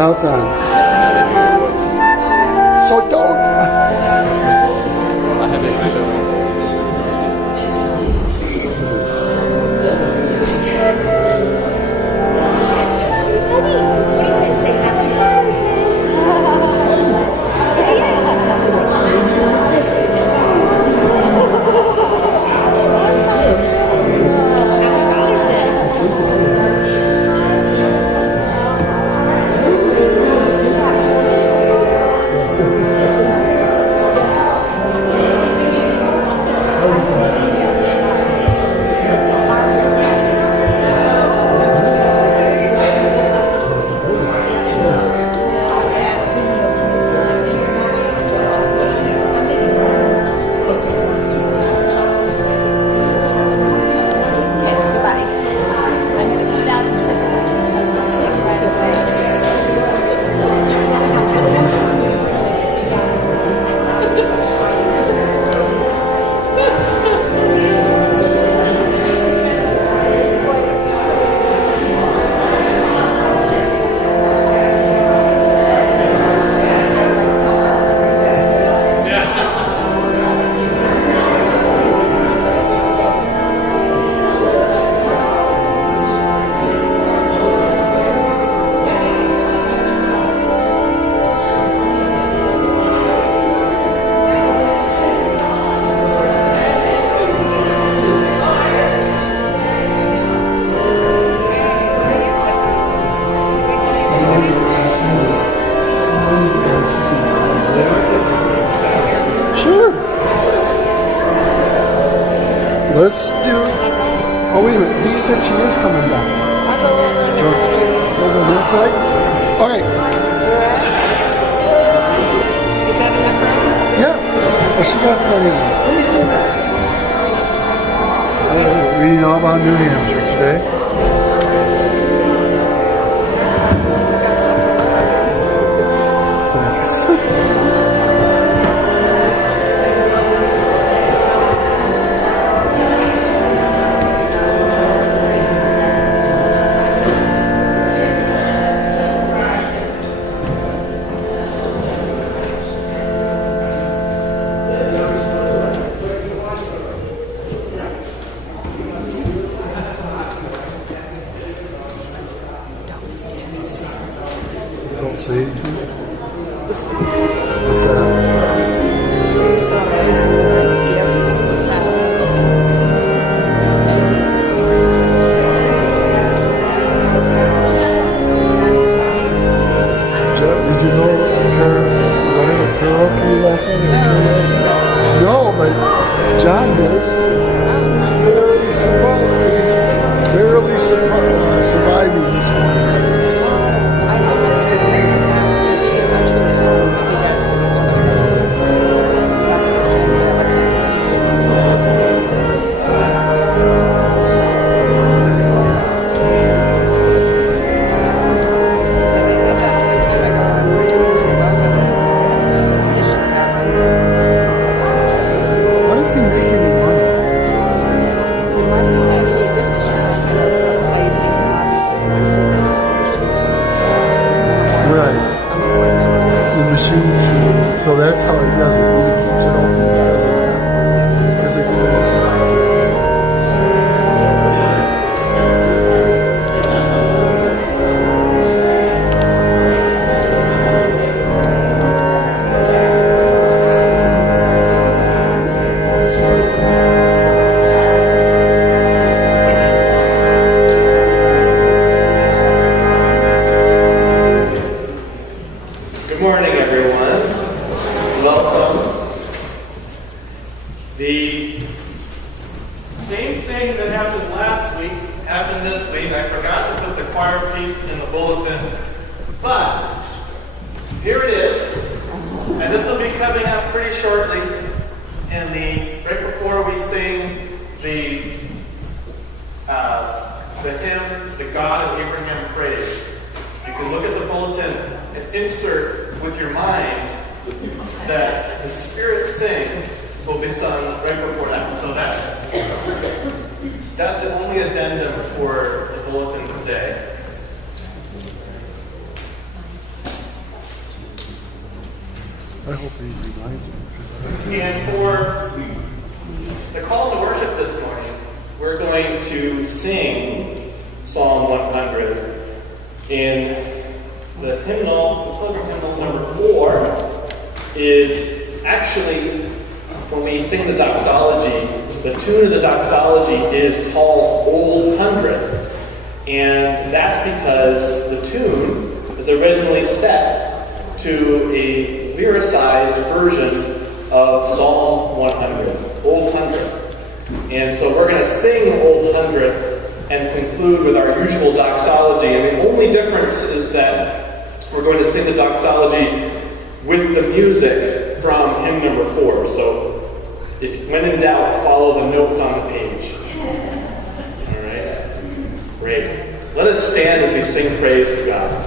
Now it's on. So don't. Let's do. Oh, wait a minute. Dee said she is coming down. So, over on that side. Okay. Is that enough room? Yeah. Well, she got plenty. Reading all about New Hampshire today. Still got stuff to learn. Thanks. Don't say anything. What's that? Did you know whatever karaoke lesson? No, but John did. Barely surviving this morning. So that's how he does it. He keeps it open because of that. Because it Good morning, everyone. Welcome. The same thing that happened last week happened this week. I forgot to put the choir piece in the bulletin, but here it is, and this will be coming up pretty shortly. And right before we sing the hymn, "The God of Abraham Praise," you can look at the bulletin and insert with your mind that the Spirit sings will be sung right before that. So that's the only addendum for the bulletin today. I hope he reminds you. And for the call to worship this morning, we're going to sing Psalm 100 in the hymnal. Hymnal number 4 is actually, when we sing the doxology, the tune of the doxology is called Old Hundredth. And that's because the tune was originally set to a lyricized version of Psalm 100, Old Hundredth. And so we're going to sing Old Hundredth and conclude with our usual doxology. And the only difference is that we're going to sing the doxology with the music from hymn number 4. So when in doubt, follow the notes on the page. All right? Great. Let us stand as we sing praise to God.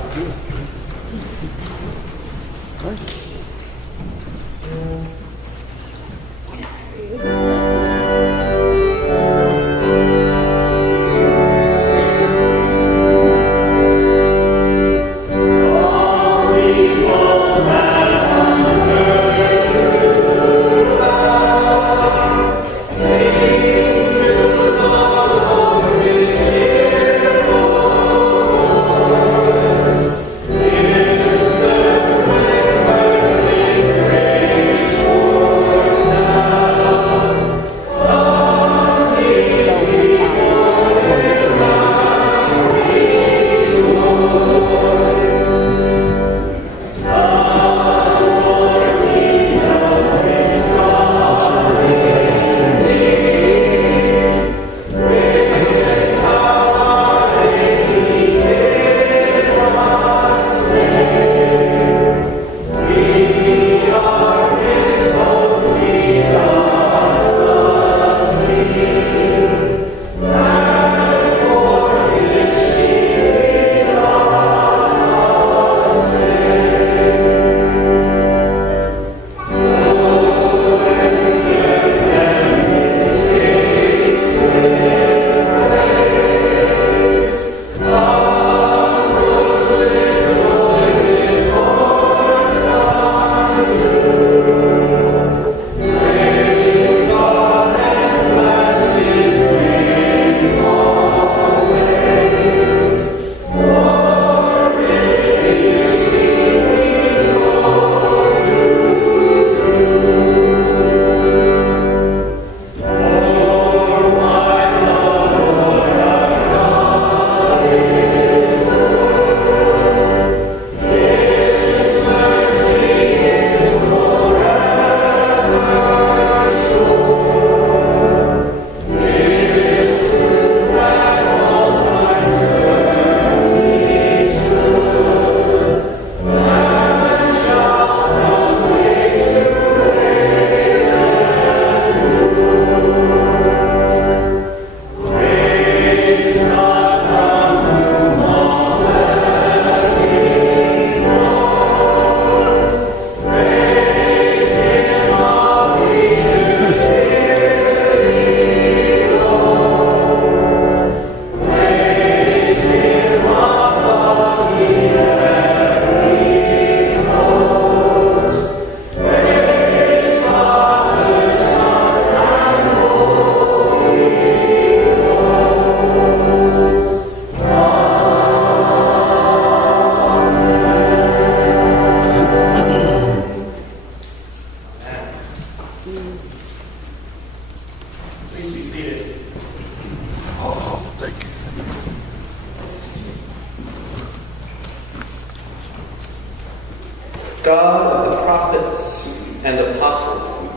God of the prophets and apostles,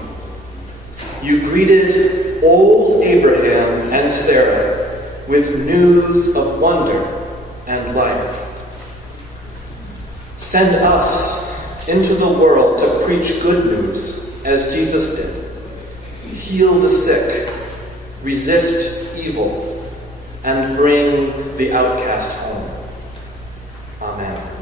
you greeted old Abraham and Sarah with news of wonder and life. Send us into the world to preach good news as Jesus did. Heal the sick, resist evil, and bring the outcast home. Amen.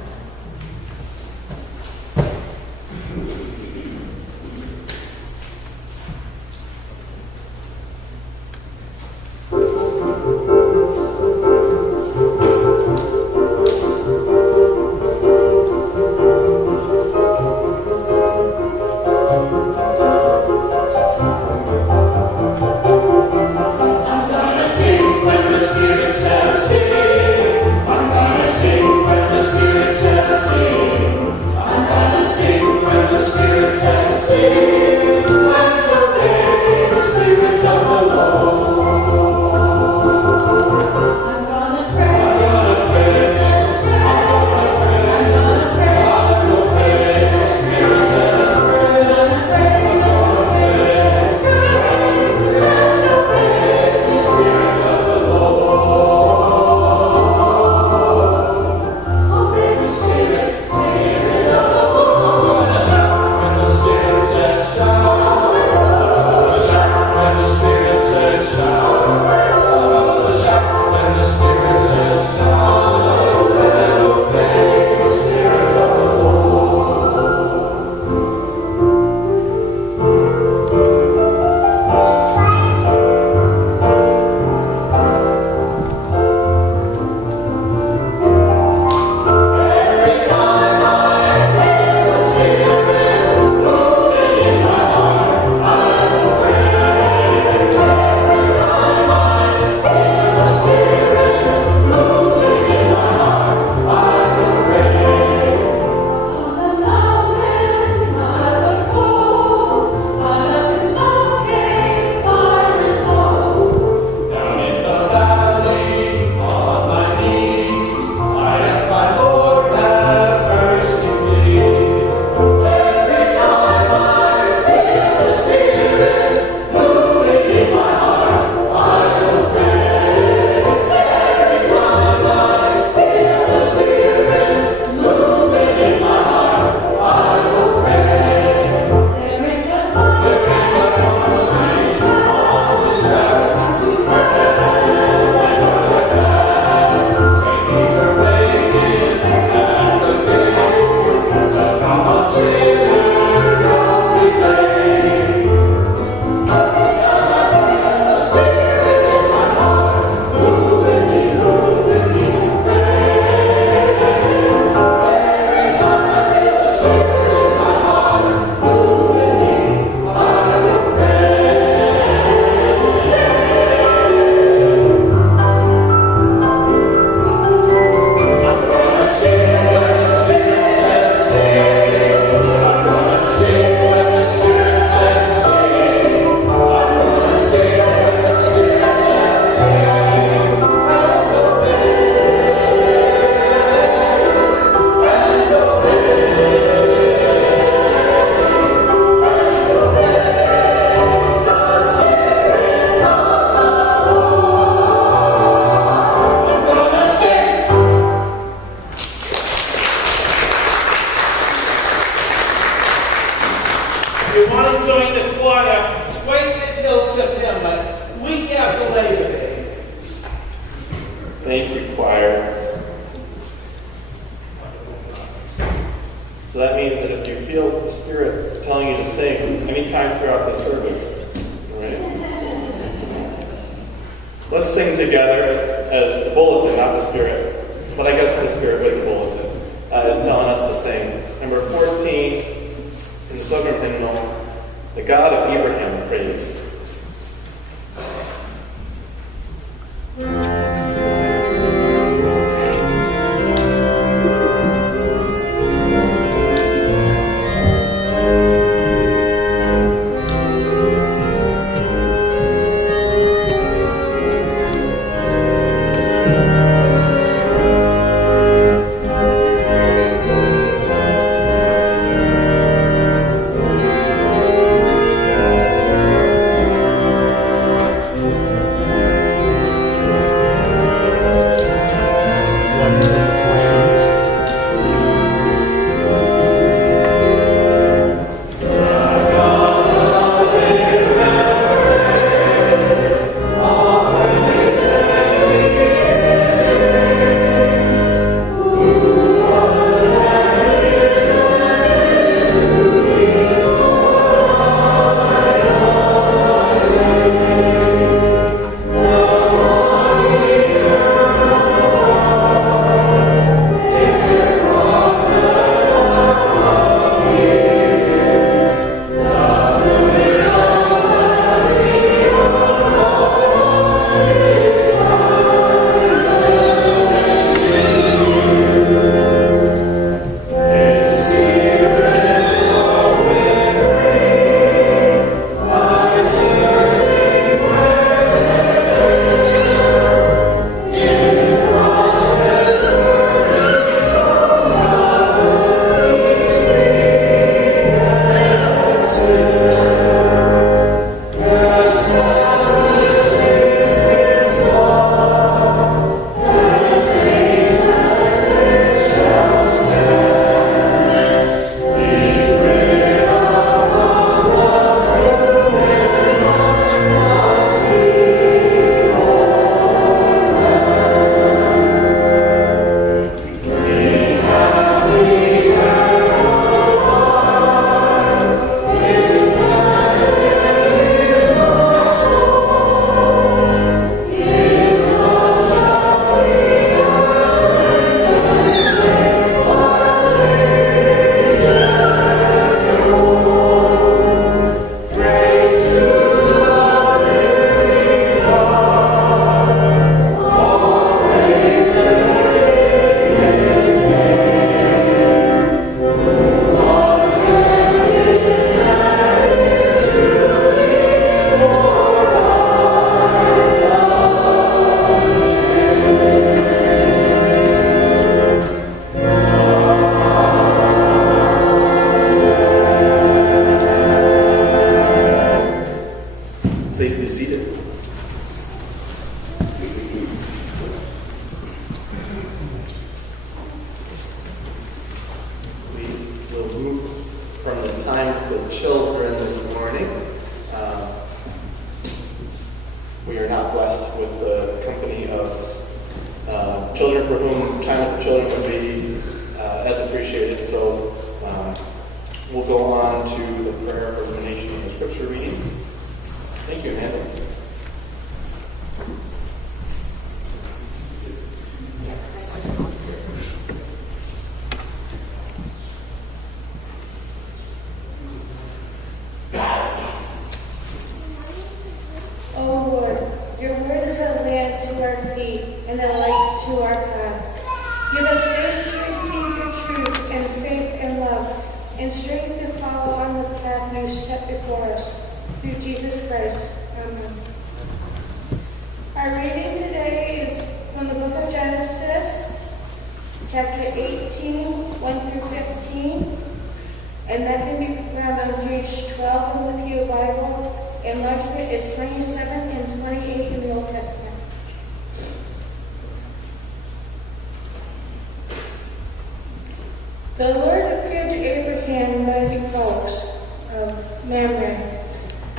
Everyone's going to choir. Wait until September, week after Labor Day. Thank you, choir. So that means that if you feel the Spirit telling you to sing anytime throughout the service, right? Let's sing together as the bulletin, not the Spirit, but I guess the Spirit with the bulletin, is telling us to sing. Number 14 in the Pilgrim hymnal, the God of Abraham praise. children for whom time with the children would be as appreciated. So we'll go on to the prayer for illumination and the scripture reading. Thank you, Amanda. O Lord, your word is a lamp to our feet and a light to our path. Give us grace to receive your truth and faith and love, and strength to follow on the path you set before us. Through Jesus Christ. Amen. Our reading today is from the book of Genesis, chapter 18, 1 through 15, and that can be found on page 12 in the Pew Bible. Enlargement is 27 and 28 in the Old Testament. The Lord appeared to Abraham by the folks of Mamre.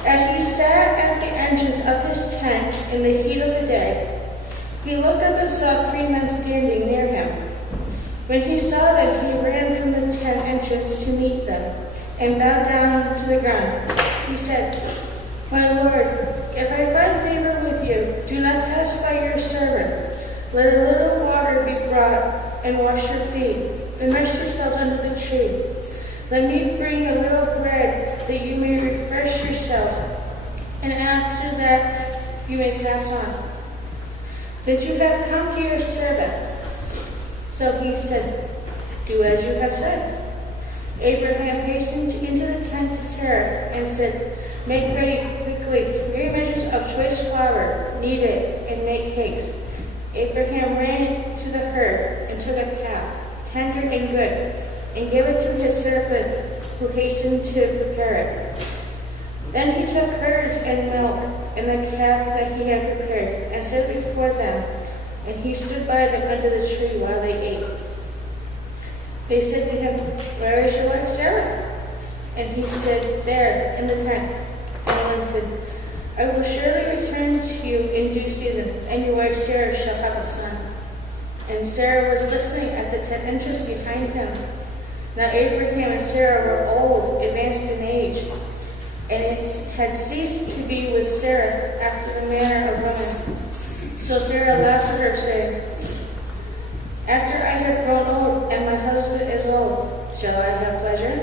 As he sat at the entrance of his tent in the heat of the day, he looked up and saw 3 men standing near him. When he saw them, he ran from the tent entrance to meet them and bowed down to the ground. He said, "My Lord, if I find favor with you, do not pass by your servant. Let a little water be brought and wash your feet. Immerse yourself under the tree. Let me bring a little bread that you may refresh yourself, and after that you may pass on. That you have come to your servant." So he said, "Do as you have said." Abraham hastened into the tent to Sarah and said, "Make ready quickly 3 measures of choice flour, knead it, and make cakes." Abraham ran to the herd and took a calf, tender and good, and gave it to his servant, who hastened to prepare it. Then he took curds and milk and the calf that he had prepared and set before them, and he stood by them under the tree while they ate. They said to him, "Where is your wife Sarah?" And he said, "There, in the tent." And one said, "I will surely return to you in due season, and your wife Sarah shall have a son." And Sarah was listening at the tent entrance behind him. Now Abraham and Sarah were old, advanced in age, and it had ceased to be with Sarah after the manner of women. So Sarah laughed at her, saying, "After I have grown old, and my husband is old, shall I have pleasure?"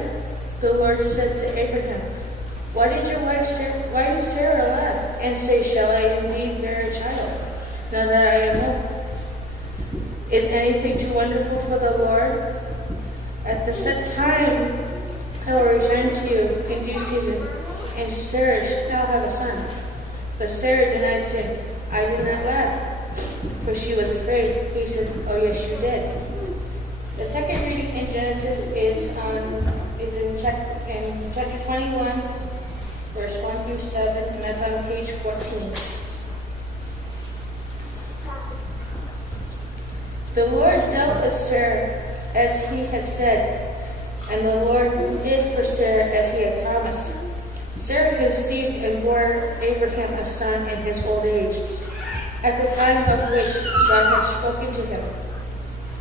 The Lord said to Abraham, Why did Sarah laugh and say, "Shall I indeed bear a child, now that I am old? Is anything too wonderful for the Lord? At the set time I will return to you in due season, and Sarah shall have a son." But Sarah denied, saying, "I did not laugh," for she was afraid. He said, "Oh yes, you did." The second reading in Genesis is in chapter 21, verse 1 through 7, and that's on page 14. The Lord dealt with Sarah as he had said, and the Lord did for Sarah as he had promised. Sarah conceived and bore Abraham a son in his old age, at the time of which God had spoken to him.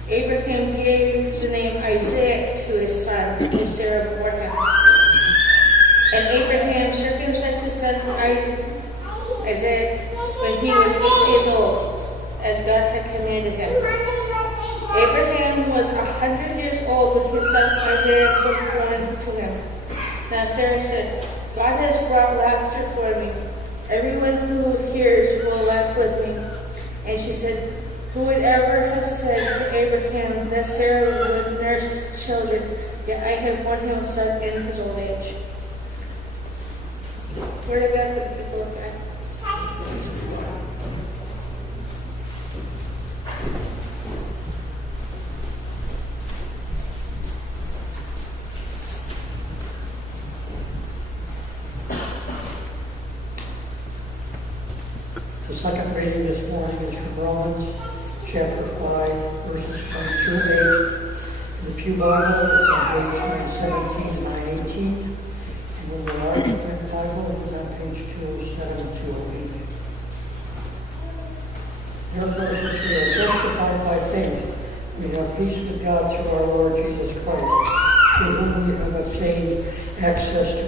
Abraham gave the name Isaac to his son, whom Sarah bore him. And Abraham circumcised his son Isaac when he was 8 years old, as God had commanded him. Abraham was 100 years old when his son Isaac was born to him. Now Sarah said, "God has brought laughter for me. Everyone who hears will laugh with me." And she said, "Who would ever have said to Abraham that Sarah would nurse children, yet I have borne him a son in his old age." Where did that put people of God? The second reading this morning is from Romans chapter 5, verses 1 through 8. In the Pew Bible, it's on page 917, 918. And in the large print Bible, it's on page 207, 208. Therefore, since we are justified by faith, we have peace with God through our Lord Jesus Christ, through whom we have obtained access to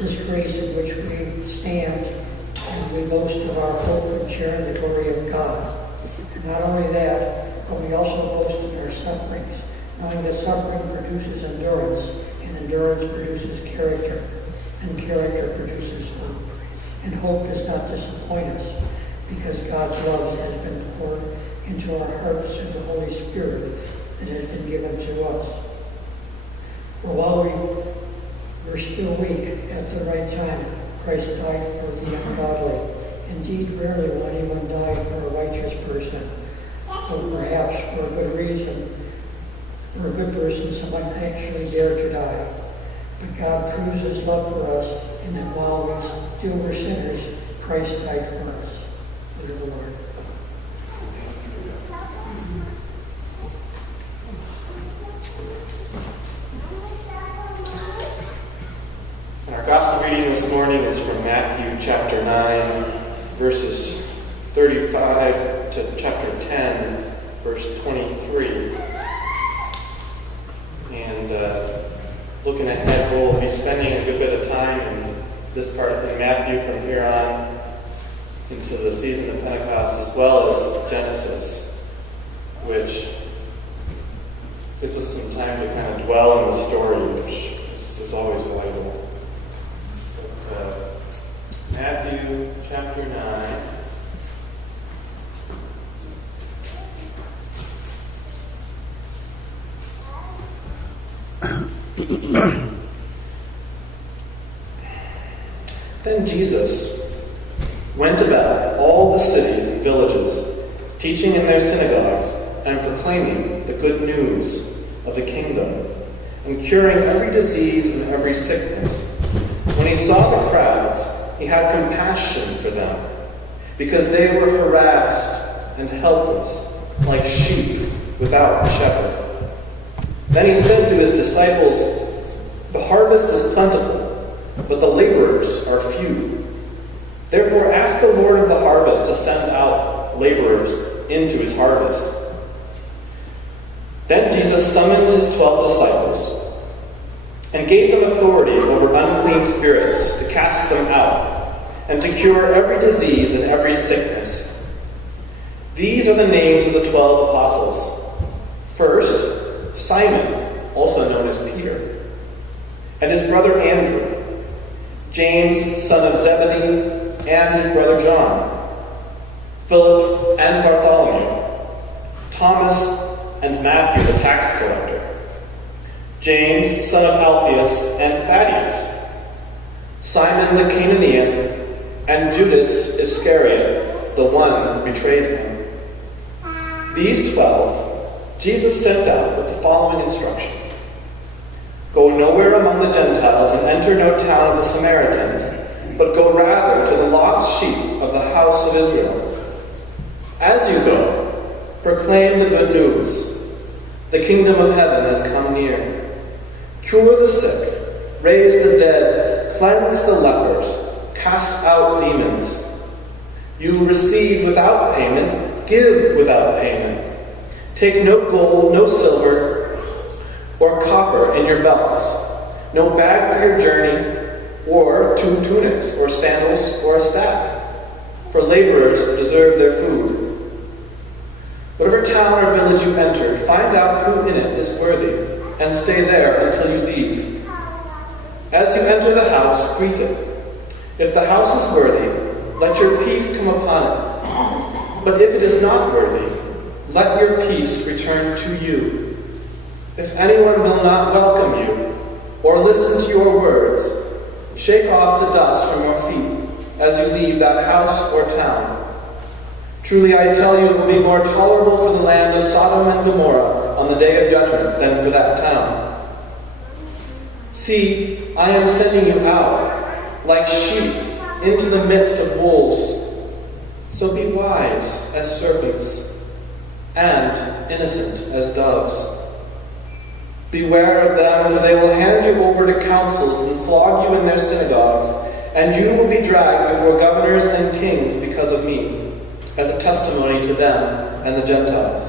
this grace in which we stand, and we boast of our hope and share in the glory of God. Not only that, but we also boast in our sufferings, knowing that suffering produces endurance, and endurance produces character, and character produces hope. And hope does not disappoint us, because God's love has been poured into our hearts through the Holy Spirit that has been given to us. For while we were still weak, at the right time, Christ died for the ungodly. Indeed, rarely will anyone die for a righteous person. So perhaps for a good reason, for a good person, someone actually dare to die. But God proves his love for us in that while we still were sinners, Christ died for us. Word of the Lord. In our gospel reading this morning is from Matthew chapter 9, verses 35 to chapter 10, verse 23. And looking ahead, we'll be spending a good bit of time in this part in Matthew from here on into the season of Pentecost, as well as Genesis, which gives us some time to kind of dwell in the story, which is always valuable. But, Matthew chapter 9. Then Jesus went about all the cities and villages, teaching in their synagogues and proclaiming the good news of the kingdom, and curing every disease and every sickness. When he saw the crowds, he had compassion for them, because they were harassed and helpless, like sheep without a shepherd. Then he said to his disciples, "The harvest is plentiful, but the laborers are few. Therefore ask the Lord of the harvest to send out laborers into his harvest." Then Jesus summoned his 12 disciples and gave them authority over unclean spirits to cast them out and to cure every disease and every sickness. These are the names of the 12 apostles. First, Simon, also known as Peter, and his brother Andrew, James, son of Zebedee, and his brother John, Philip and Bartholomew, Thomas and Matthew the tax collector, James, son of Alphaeus and Thaddeus, Simon the Canaanian, and Judas Iscariot, the one who betrayed him. These 12 Jesus sent out with the following instructions. Go nowhere among the Gentiles and enter no town of the Samaritans, but go rather to the lost sheep of the house of Israel. As you go, proclaim the good news. The kingdom of heaven has come near. Cure the sick, raise the dead, cleanse the lepers, cast out demons. You will receive without payment, give without payment. Take no gold, no silver, or copper in your belts, no bag for your journey, or 2 tunics, or sandals, or a staff, for laborers deserve their food. Whatever town or village you enter, find out who in it is worthy, and stay there until you leave. As you enter the house, greet it. If the house is worthy, let your peace come upon it. But if it is not worthy, let your peace return to you. If anyone will not welcome you, or listen to your words, shake off the dust from your feet as you leave that house or town. Truly I tell you, it will be more tolerable for the land of Sodom and Gomorrah on the day of judgment than for that town. See, I am sending you out, like sheep, into the midst of wolves. So be wise as serpents, and innocent as doves. Beware of them, for they will hand you over to councils and flog you in their synagogues, and you will be dragged before governors and kings because of me, as a testimony to them and the Gentiles.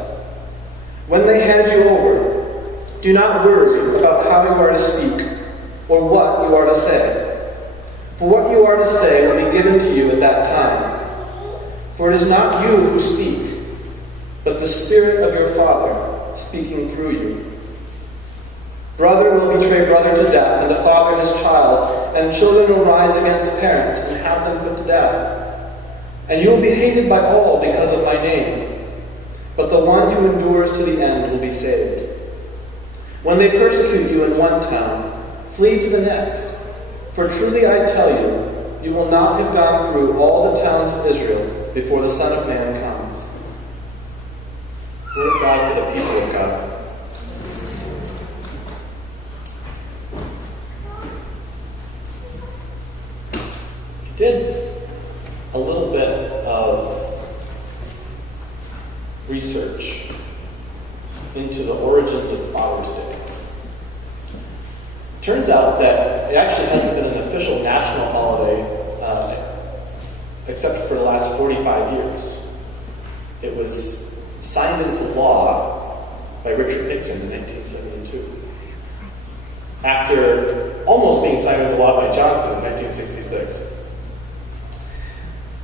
When they hand you over, do not worry about how you are to speak or what you are to say. For what you are to say will be given to you at that time. For it is not you who speak, but the Spirit of your Father speaking through you. Brother will betray brother to death, and a father his child, and children will rise against parents and have them put to death. And you will be hated by all because of my name, but the one who endures to the end will be saved. When they persecute you in one town, flee to the next. For truly I tell you, you will not have gone through all the towns of Israel before the Son of Man comes. Word of God for the people of God. Did a little bit of research into the origins of Father's Day. Turns out that it actually hasn't been in official national holiday except for the last 45 years. It was signed into law by Richard Nixon in 1972. After almost being signed into law by Johnson in 1966.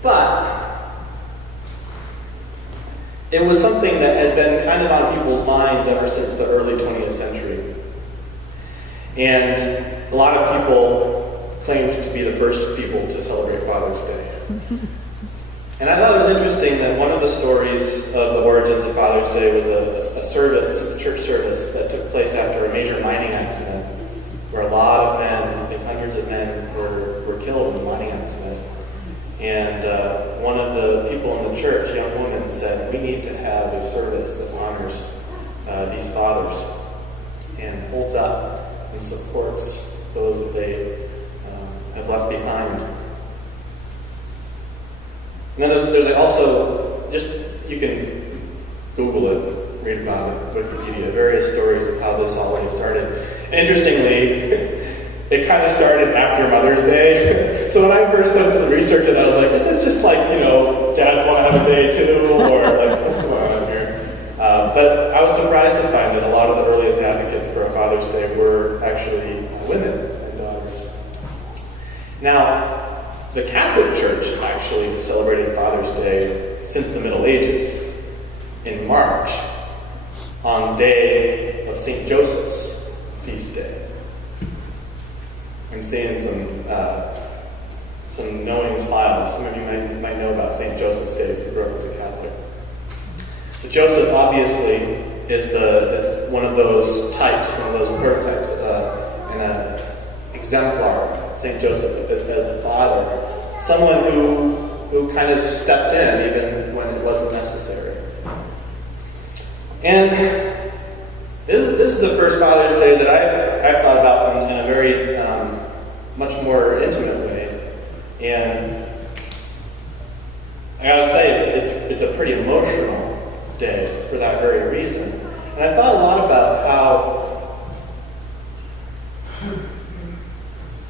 But it was something that had been kind of on people's minds ever since the early 20th century. And a lot of people claimed to be the first people to celebrate Father's Day. And I thought it was interesting that one of the stories of the origins of Father's Day was a church service that took place after a major mining accident, where a lot of men, I think hundreds of men, were killed in the mining accident. And one of the people in the church, a young woman, said, we need to have a service that honors these fathers and holds up and supports those that they have left behind. And then there's also, you can Google it, read about it, Wikipedia, various stories of how this already started. Interestingly, it kind of started after Mother's Day. So when I first went to research it, I was like, is this just like, dads want to have a day too? Or like, what's going on here? But I was surprised to find that a lot of the earliest advocates for a Father's Day were actually women and daughters. Now, the Catholic Church actually was celebrating Father's Day since the Middle Ages in March on the day of St. Joseph's feast day. I'm seeing some knowing smiles. Some of you might know about St. Joseph's Day if you grew up as a Catholic. But Joseph obviously is one of those types, one of those prototypes, and an exemplar, St. Joseph as the father. Someone who kind of stepped in even when it wasn't necessary. And this is the first Father's Day that I've thought about in a very much more intimate way. And I gotta say, it's a pretty emotional day for that very reason. And I thought a lot about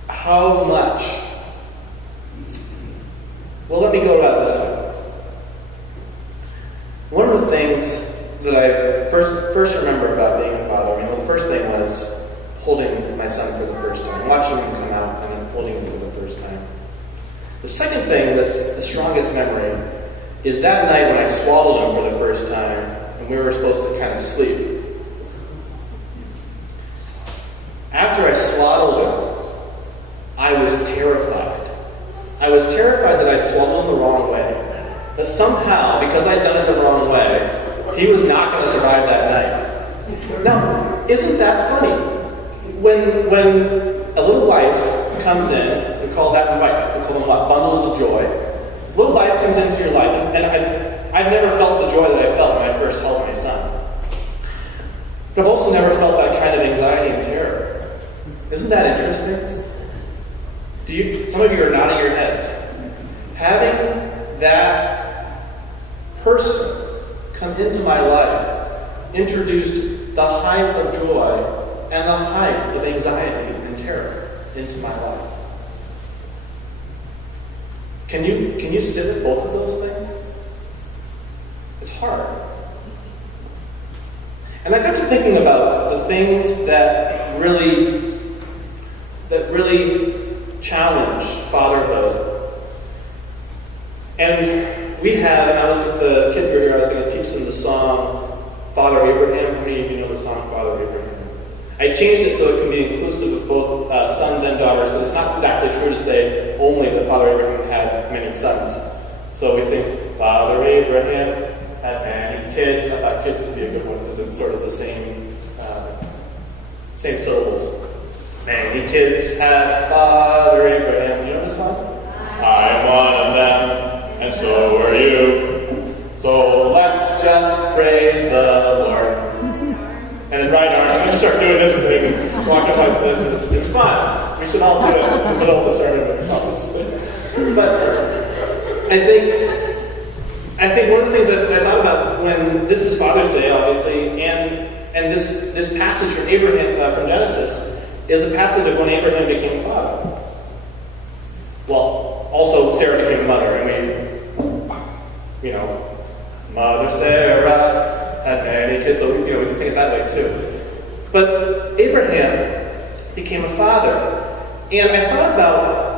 how much. Well, let me go about it this way. One of the things that I first remember about being a father, the first thing was holding my son for the first time, watching him come out and then holding him for the first time. The second thing that's the strongest memory is that night when I swallowed him for the first time and we were supposed to kind of sleep. After I swaddled him, I was terrified. I was terrified that I'd swallowed him the wrong way. That somehow, because I'd done it the wrong way, he was not going to survive that night. Now, isn't that funny? When a little life comes in, we call them what? Bundles of joy. Little life comes into your life, and I've never felt the joy that I felt when I first held my son. But I've also never felt that kind of anxiety and terror. Isn't that interesting? Some of you are nodding your heads. Having that person come into my life introduced the height of joy and the height of anxiety and terror into my life. Can you sit with both of those things? It's hard. And I got to thinking about the things that really challenge fatherhood. And we have, and I was with the kids were here, I was going to teach them the song Father Abraham. How many of you know the song Father Abraham? I changed it so it can be inclusive of both sons and daughters, but it's not exactly true to say only that Father Abraham had many sons. So we sing, Father Abraham had many kids. I thought kids would be a good one because it's sort of the same syllables. Many kids had Father Abraham. You know this song? I am one of them, and so are you. So let's just praise the Lord. And then right arm, I'm going to start doing this thing, walking like this. It's fun. We should all do it. The middle of the sermon, obviously. But I think one of the things that I thought about when this is Father's Day, obviously, and this passage from Abraham from Genesis is a passage of when Abraham became a father. Well, also Sarah became a mother, and Mother Sarah had many kids, so we can sing it that way too. But Abraham became a father. And I thought about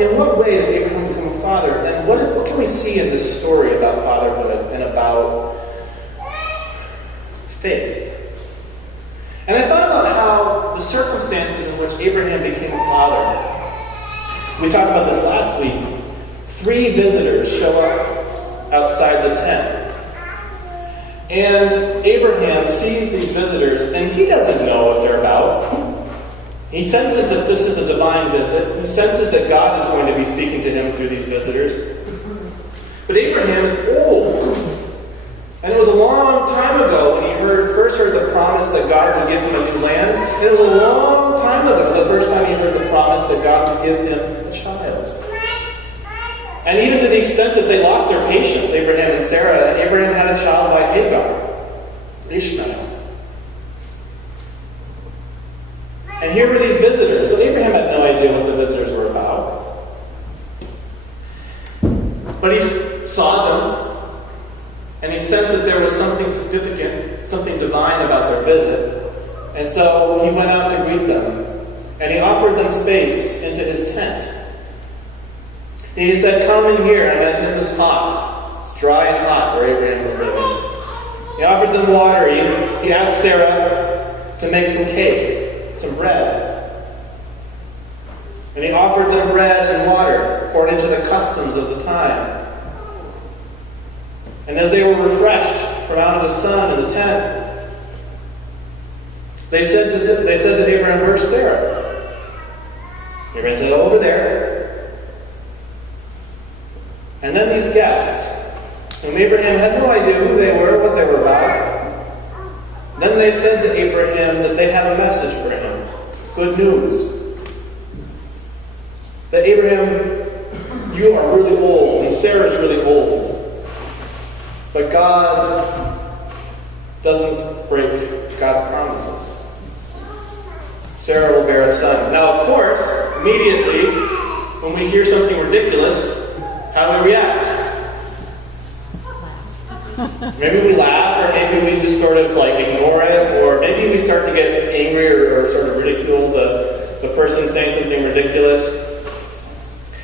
in what way did Abraham become a father, and what can we see in this story about fatherhood and about faith? And I thought about how the circumstances in which Abraham became a father. We talked about this last week. 3 visitors show up outside the tent. And Abraham sees these visitors, and he doesn't know what they're about. He senses that this is a divine visit. He senses that God is going to be speaking to him through these visitors. But Abraham is old. And it was a long time ago when he first heard the promise that God would give him a new land. And it was a long time ago, the first time he heard the promise that God would give him a child. And even to the extent that they lost their patience, Abraham and Sarah, and Abraham had a child by Hagar, Ishmael. And here were these visitors. So Abraham had no idea what the visitors were about. But he saw them, and he sensed that there was something significant, something divine about their visit. And so he went out to greet them, and he offered them space into his tent. And he said, "Come in here." I imagine it was hot. It's dry and hot where Abraham was living. He offered them water. He asked Sarah to make some cake, some bread. And he offered them bread and water according to the customs of the time. And as they were refreshed from out of the sun in the tent, they said to Abraham, "Where's Sarah?" Abraham said, "Over there." And then these guests, whom Abraham had no idea who they were, what they were about, then they said to Abraham that they had a message for him, good news. That Abraham, you are really old, and Sarah's really old. But God doesn't break God's promises. Sarah will bear a son. Now, of course, immediately, when we hear something ridiculous, how do we react? Maybe we laugh, or maybe we just sort of ignore it, or maybe we start to get angry or sort of ridicule the person saying something ridiculous.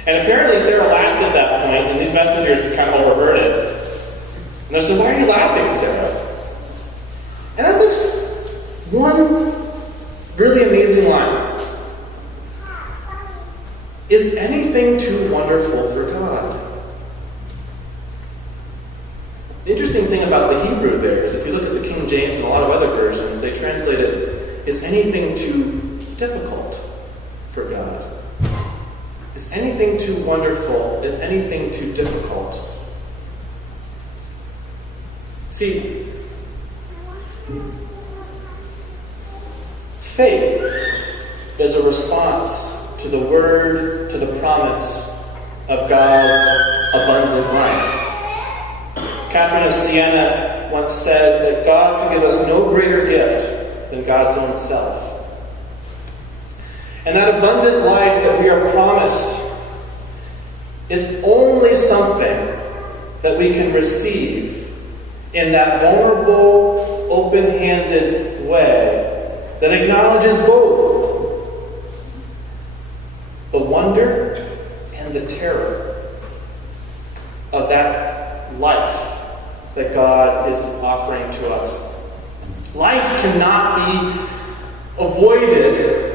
And apparently Sarah laughed at that point, and these messengers kind of overheard it. And they said, "Why are you laughing, Sarah?" And then this one really amazing line. Is anything too wonderful for God? The interesting thing about the Hebrew there is if you look at the King James and a lot of other versions, they translate it, is anything too difficult for God? Is anything too wonderful? Is anything too difficult? See, faith is a response to the word, to the promise of God's abundant life. Catherine of Siena once said that God could give us no greater gift than God's own self. And that abundant life that we are promised is only something that we can receive in that vulnerable, open-handed way that acknowledges both the wonder and the terror of that life that God is offering to us. Life cannot be avoided.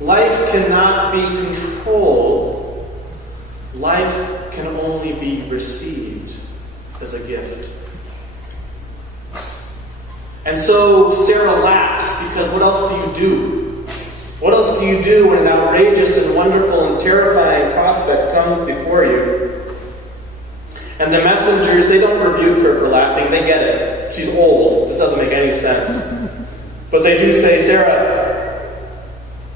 Life cannot be controlled. Life can only be received as a gift. And so Sarah laughs because what else do you do? What else do you do when an outrageous and wonderful and terrifying prospect comes before you? And the messengers, they don't rebuke her for laughing. They get it. She's old. This doesn't make any sense. But they do say, "Sarah,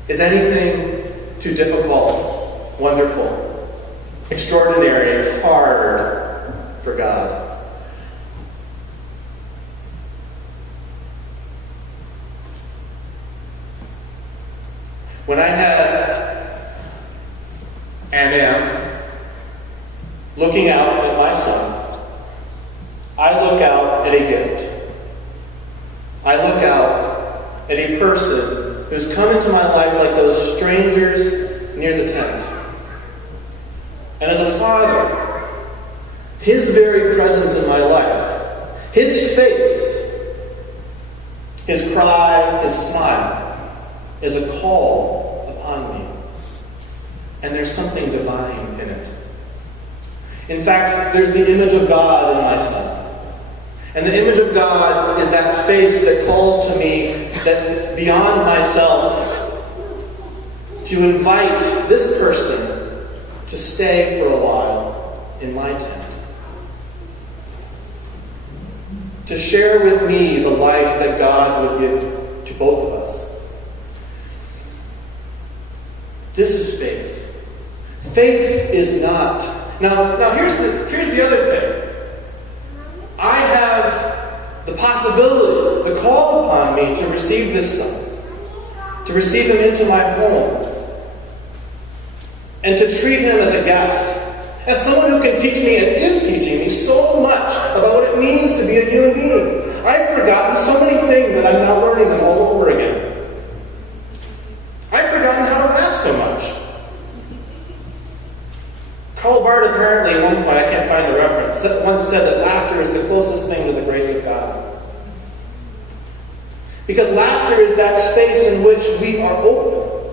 is anything too difficult, wonderful, extraordinary, hard for God?" When I had looking out at my son, I look out at a gift. I look out at a person who's come into my life like those strangers near the tent. And as a father, his very presence in my life, his face, his cry, his smile, is a call upon me. And there's something divine in it. In fact, there's the image of God in my son. And the image of God is that face that calls to me that beyond myself to invite this person to stay for a while in my tent. To share with me the life that God would give to both of us. This is faith. Faith is not. Now here's the other thing. I have the possibility, the call upon me to receive this son, to receive him into my home, and to treat him as a guest, as someone who can teach me and is teaching me so much about what it means to be a human being. I've forgotten so many things that I'm now learning them all over again. I've forgotten how to laugh so much. Karl Barth apparently at one point, I can't find the reference, once said that laughter is the closest thing to the grace of God. Because laughter is that space in which we are open.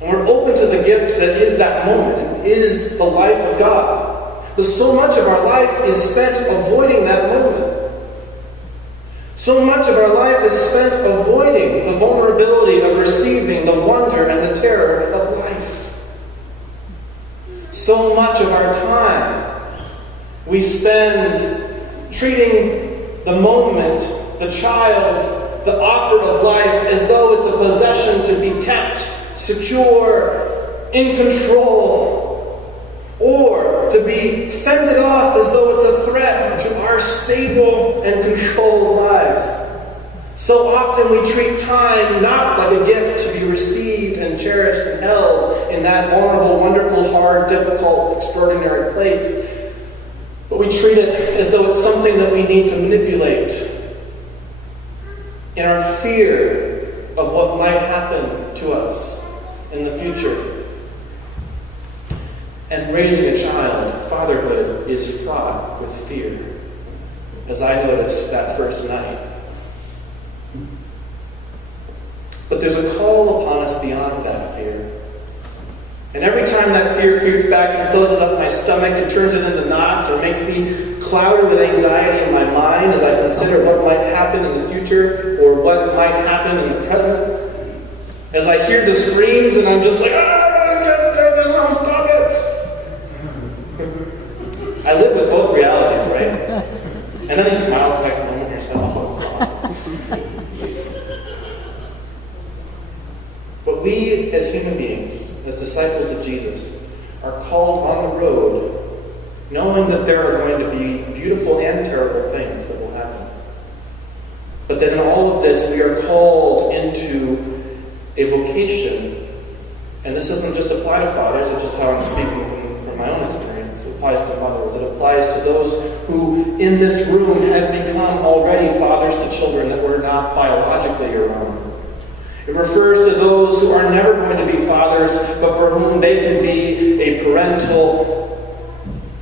And we're open to the gift that is that moment, is the life of God. But so much of our life is spent avoiding that moment. So much of our life is spent avoiding the vulnerability of receiving the wonder and the terror of life. So much of our time we spend treating the moment, the child, the offer of life as though it's a possession to be kept secure, in control, or to be fended off as though it's a threat to our stable and controlled lives. So often we treat time not like a gift to be received and cherished and held in that vulnerable, wonderful, hard, difficult, extraordinary place, but we treat it as though it's something that we need to manipulate in our fear of what might happen to us in the future. And raising a child, fatherhood, is fraught with fear, as I noticed that first night. But there's a call upon us beyond that fear. And every time that fear creeps back and closes up my stomach and turns it into knots or makes me clouded with anxiety in my mind as I consider what might happen in the future or what might happen in the present, as I hear the screams and I'm just like, I can't start this, I'll stop it. I live with both realities, right? And then he smiles next moment yourself. But we, as human beings, as disciples of Jesus, are called on the road, knowing that there are going to be beautiful and terrible things that will happen. But then in all of this, we are called into a vocation. And this doesn't just apply to fathers, it's just how I'm speaking from my own experience. It applies to mothers. It applies to those who, in this room, have become already fathers to children that were not biologically your own. It refers to those who are never going to be fathers, but for whom they can be a parental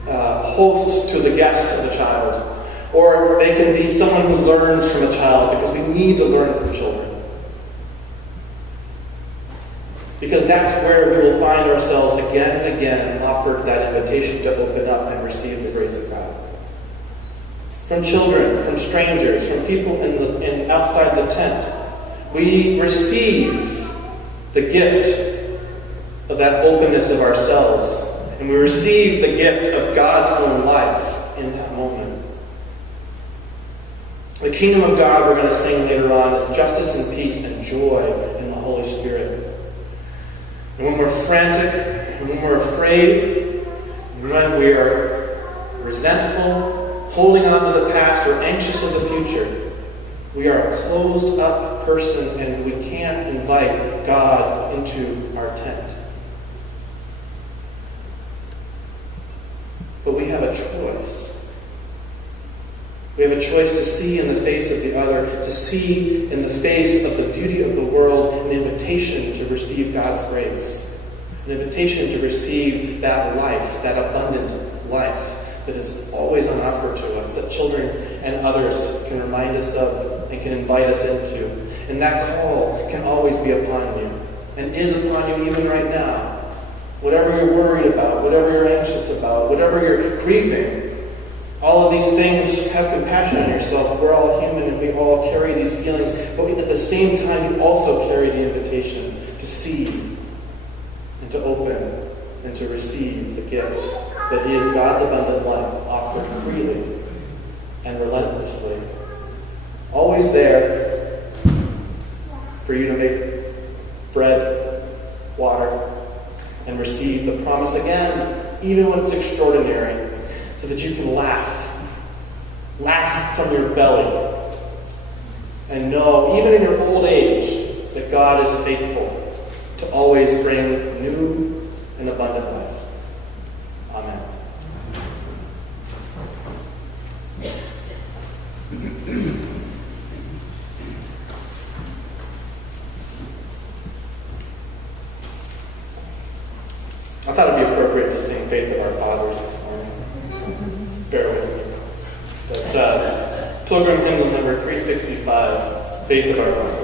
host to the guest of the child. Or they can be someone who learns from a child, because we need to learn from children. Because that's where we will find ourselves again and again offered that invitation to open up and receive the grace of God. From children, from strangers, from people in outside the tent. We receive the gift of that openness of ourselves, and we receive the gift of God's own life in that moment. The kingdom of God, we're going to sing later on, is justice and peace and joy in the Holy Spirit. And when we're frantic, and when we're afraid, and when we are resentful, holding on to the past, or anxious of the future, we are a closed up person and we can't invite God into our tent. have a choice. We have a choice to see in the face of the other, to see in the face of the beauty of the world an invitation to receive God's grace, an invitation to receive that life, that abundant life that is always on offer to us, that children and others can remind us of and can invite us into. And that call can always be upon you, and is upon you even right now. Whatever you're worried about, whatever you're anxious about, whatever you're grieving, all of these things, have compassion on yourself. We're all human and we all carry these feelings, but at the same time you also carry the invitation to see and to open and to receive the gift that is God's abundant life offered freely and relentlessly. Always there for you to make bread, water, and receive the promise again, even when it's extraordinary, so that you can laugh from your belly, and know, even in your old age, that God is faithful to always bring new and abundant life. Amen. I thought it'd be appropriate to sing Faith of Our Fathers this morning. Bear with me. But Pilgrim Hymnal number 365, Faith of Our Fathers.